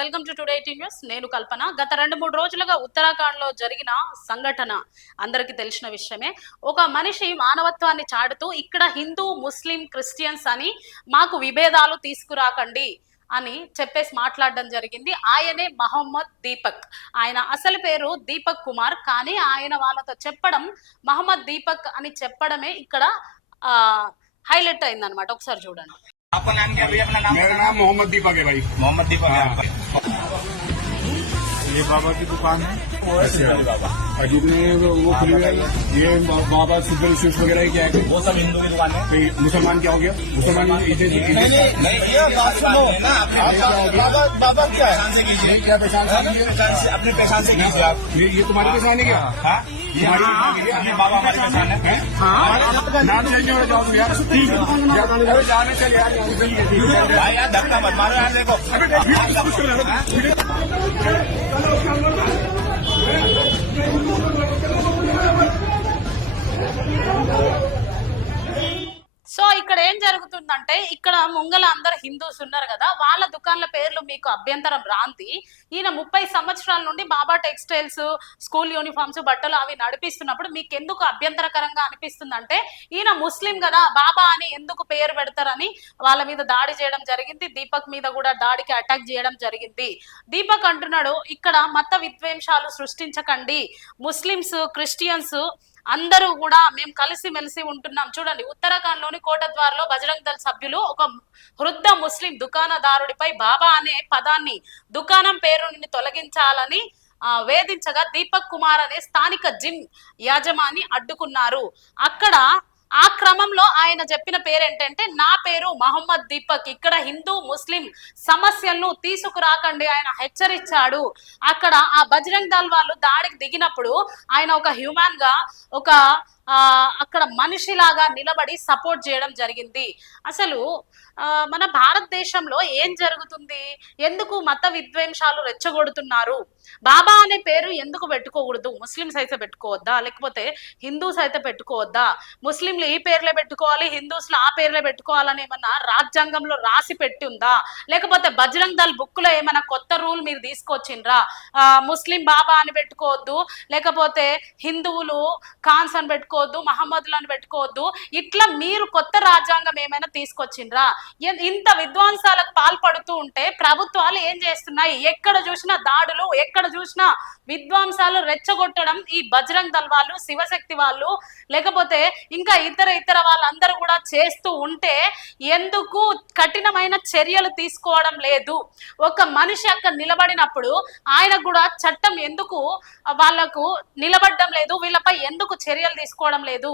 Welcome to today news. నేను కల్పన. గత 2-3 రోజులుగా ఉత్తరాఖండ్ లో జరిగిన సంఘటన అందరికీ తెలిసిన విషయమే. ఒక మనిషి మానవత్వాన్ని చాటుతూ ఇక్కడ హిందూ, ముస్లిం, క్రిస్టియన్స్ అని మాకు విభేదాలు తీసుకురాకండి అని చెప్పేసి మాట్లాడడం జరిగింది. ఆయనే మహమ్మద్ దీపక్. ఆయన అసలు పేరు దీపక్ కుమార్, కానీ ఆయన వాళ్ళతో చెప్పడం మహమ్మద్ దీపక్ అని చెప్పడమే ఇక్కడ హైలైట్ అయిందనమాట. ఒకసారి చూడండి. आपका नाम क्या भैया? अपना नाम? मेरा नाम मोहम्मद दीपक है भाई। मोहम्मद दीपक है। ये बाबा की दुकान है और जितने वो खुली हुई है ये बाबा सुपर स्वीट्स वगैरह क्या है? वो सब हिंदू की दुकान है। मुसलमान क्या हो गया? मुसलमान बाबा क्या है? क्या पहचान से अपने पहचान से कीजिए आप। ये तुम्हारी पहचान है क्या? ये बाबा हमारी पहचान है। नाम चेंज हो जाओ यार। जाने चल यार, यार धक्का मत मारो यार। देखो సో ఇక్కడ ఏం జరుగుతుందంటే, ఇక్కడ ముంగల అందరు హిందూస్ ఉన్నారు కదా, వాళ్ళ దుకాణాల పేర్లు మీకు అభ్యంతరం రాంది. ఈయన 30 సంవత్సరాల నుండి బాబా టెక్స్టైల్స్, స్కూల్ యూనిఫామ్స్, బట్టలు అవి నడిపిస్తున్నప్పుడు మీకు ఎందుకు అభ్యంతరకరంగా అనిపిస్తుందంటే, ఈయన ముస్లిం కదా, బాబా అని ఎందుకు పేరు పెడతారని వాళ్ళ మీద దాడి చేయడం జరిగింది. దీపక్ మీద కూడా దాడికి అటాక్ చేయడం జరిగింది. దీపక్ అంటున్నాడు, ఇక్కడ మత విద్వేషాలు సృష్టించకండి, ముస్లింస్, క్రిస్టియన్స్ అందరూ కూడా మేము కలిసి మెలిసి ఉంటున్నాం. చూడండి, ఉత్తరాఖండ్ లోని కోటద్వార్లో బజరంగ్ దళ్ సభ్యులు ఒక వృద్ధ ముస్లిం దుకాణదారుడిపై బాబా అనే పదాన్ని దుకాణం పేరు నుండి తొలగించాలని వేధించగా దీపక్ కుమార్ అనే స్థానిక జిమ్ యాజమాని అడ్డుకున్నారు. అక్కడ ఆ క్రమంలో ఆయన చెప్పిన పేరు ఏంటంటే, నా పేరు మహమ్మద్ దీపక్, ఇక్కడ హిందూ ముస్లిం సమస్యలను తీసుకురాకండి ఆయన హెచ్చరించాడు. అక్కడ ఆ బజరంగ్ దళ్ వాళ్ళు దాడికి దిగినప్పుడు ఆయన ఒక హ్యూమన్ గా, ఒక అక్కడ మనిషిలాగా నిలబడి సపోర్ట్ చేయడం జరిగింది. అసలు మన భారతదేశంలో ఏం జరుగుతుంది? ఎందుకు మత విద్వేషాలు రెచ్చగొడుతున్నారు? బాబా అనే పేరు ఎందుకు పెట్టుకోకూడదు? ముస్లింస్ అయితే పెట్టుకోవద్దా, లేకపోతే హిందూస్ అయితే పెట్టుకోవద్దా? ముస్లింలు ఈ పేర్లే పెట్టుకోవాలి, హిందూస్లు ఆ పేర్లే పెట్టుకోవాలని ఏమన్నా రాజ్యాంగంలో రాసి పెట్టి ఉందా? లేకపోతే బజరంగ్ దళ్ బుక్ లో ఏమైనా కొత్త రూల్ మీరు తీసుకొచ్చిండ్రా? ముస్లిం బాబా అని పెట్టుకోవద్దు, లేకపోతే హిందువులు ఖాన్స్ అని పెట్టుకోవద్దు, మహమ్మద్లను పెట్టుకోవద్దు, ఇట్లా మీరు కొత్త రాజ్యాంగం ఏమైనా తీసుకొచ్చిండ్రా? ఇంత విధ్వంసాలకు పాల్పడుతూ ఉంటే ప్రభుత్వాలు ఏం చేస్తున్నాయి? ఎక్కడ చూసినా దాడులు, ఎక్కడ చూసినా విధ్వంసాలు రెచ్చగొట్టడం ఈ బజరంగ్ దళ్ వాళ్ళు, శివశక్తి వాళ్ళు, లేకపోతే ఇంకా ఇతర వాళ్ళందరూ కూడా చేస్తూ ఉంటే ఎందుకు కఠినమైన చర్యలు తీసుకోవడం లేదు? ఒక మనిషి అక్కడ నిలబడినప్పుడు ఆయన కూడా చట్టం ఎందుకు వాళ్లకు నిలబడడం లేదు? వీళ్ళపై ఎందుకు చర్యలు తీసుకోవడం లేదు?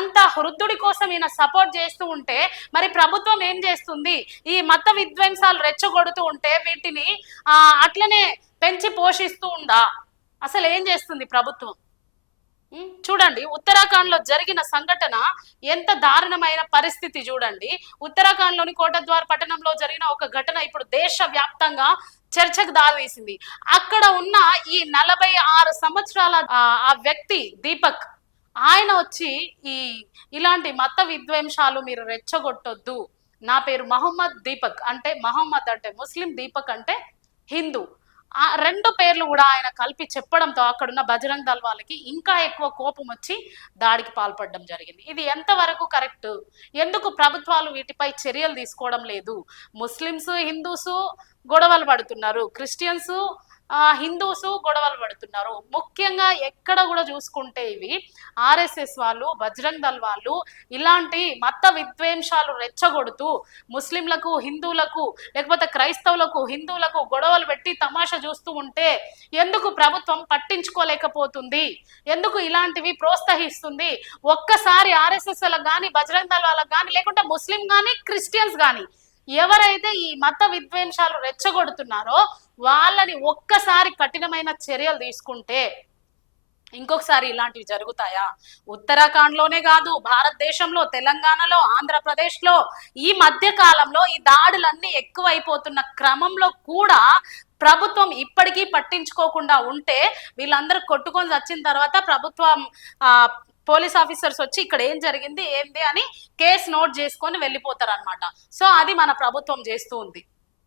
అంత వృద్ధుడి కోసం ఈయన సపోర్ట్ చేస్తూ ఉంటే మరి ప్రభుత్వం ఏం చేస్తుంది? ఈ మత విధ్వంసాలు రెచ్చగొడుతూ ఉంటే వీటిని అట్లనే పెంచి పోషిస్తూ ఉందా? అసలు ఏం చేస్తుంది ప్రభుత్వం? చూడండి, ఉత్తరాఖండ్ లో జరిగిన సంఘటన ఎంత దారుణమైన పరిస్థితి చూడండి. ఉత్తరాఖండ్ లోని కోటద్వార్ పట్టణంలో జరిగిన ఒక ఘటన ఇప్పుడు దేశ వ్యాప్తంగా చర్చకు దారితీసింది. అక్కడ ఉన్న ఈ 46 సంవత్సరాల ఆ వ్యక్తి దీపక్, ఆయన వచ్చి ఇలాంటి మత విద్వేషాలు మీరు రెచ్చగొట్టొద్దు, నా పేరు మహమ్మద్ దీపక్ అంటే, మహమ్మద్ అంటే ముస్లిం, దీపక్ అంటే హిందూ, ఆ 2 పేర్లు కూడా ఆయన కలిపి చెప్పడంతో అక్కడున్న బజరంగ్ దళ్ వాళ్ళకి ఇంకా ఎక్కువ కోపం వచ్చి దాడికి పాల్పడడం జరిగింది. ఇది ఎంతవరకు కరెక్ట్? ఎందుకు ప్రభుత్వాలు వీటిపై చర్యలు తీసుకోవడం లేదు? ముస్లింస్, హిందూస్ గొడవలు పడుతున్నారు, క్రిస్టియన్స్, హిందూస్ గొడవలు పడుతున్నారు. ముఖ్యంగా ఎక్కడ కూడా చూసుకుంటే ఇవి ఆర్ఎస్ఎస్ వాళ్ళు, బజరంగ్ దళ్ వాళ్ళు ఇలాంటి మత విద్వేషాలు రెచ్చగొడుతూ ముస్లింలకు, హిందువులకు, లేకపోతే క్రైస్తవులకు, హిందువులకు గొడవలు పెట్టి తమాషా చూస్తూ ఉంటే ఎందుకు ప్రభుత్వం పట్టించుకోలేకపోతుంది? ఎందుకు ఇలాంటివి ప్రోత్సహిస్తుంది? ఒక్కసారి ఆర్ఎస్ఎస్ వాళ్ళకి కానీ, బజరంగ్ దళ్ వాళ్ళకి కానీ, లేకుంటే ముస్లిం కానీ, క్రిస్టియన్స్ కానీ ఎవరైతే ఈ మత విద్వేషాలు రెచ్చగొడుతున్నారో వాళ్ళని ఒక్కసారి కఠినమైన చర్యలు తీసుకుంటే ఇంకొకసారి ఇలాంటివి జరుగుతాయా? ఉత్తరాఖండ్ లోనే కాదు, భారతదేశంలో, తెలంగాణలో, ఆంధ్రప్రదేశ్ లో ఈ మధ్య కాలంలో ఈ దాడులన్నీ ఎక్కువైపోతున్న క్రమంలో కూడా ప్రభుత్వం ఇప్పటికీ పట్టించుకోకుండా ఉంటే వీళ్ళందరూ కొట్టుకొని వచ్చిన తర్వాత ప్రభుత్వం పోలీస్ ఆఫీసర్స్ వచ్చి ఇక్కడ ఏం జరిగింది ఏంది అని కేసు నోట్ చేసుకొని వెళ్ళిపోతారు అన్నమాట. సో అది మన ప్రభుత్వం చేస్తూ ఉంది.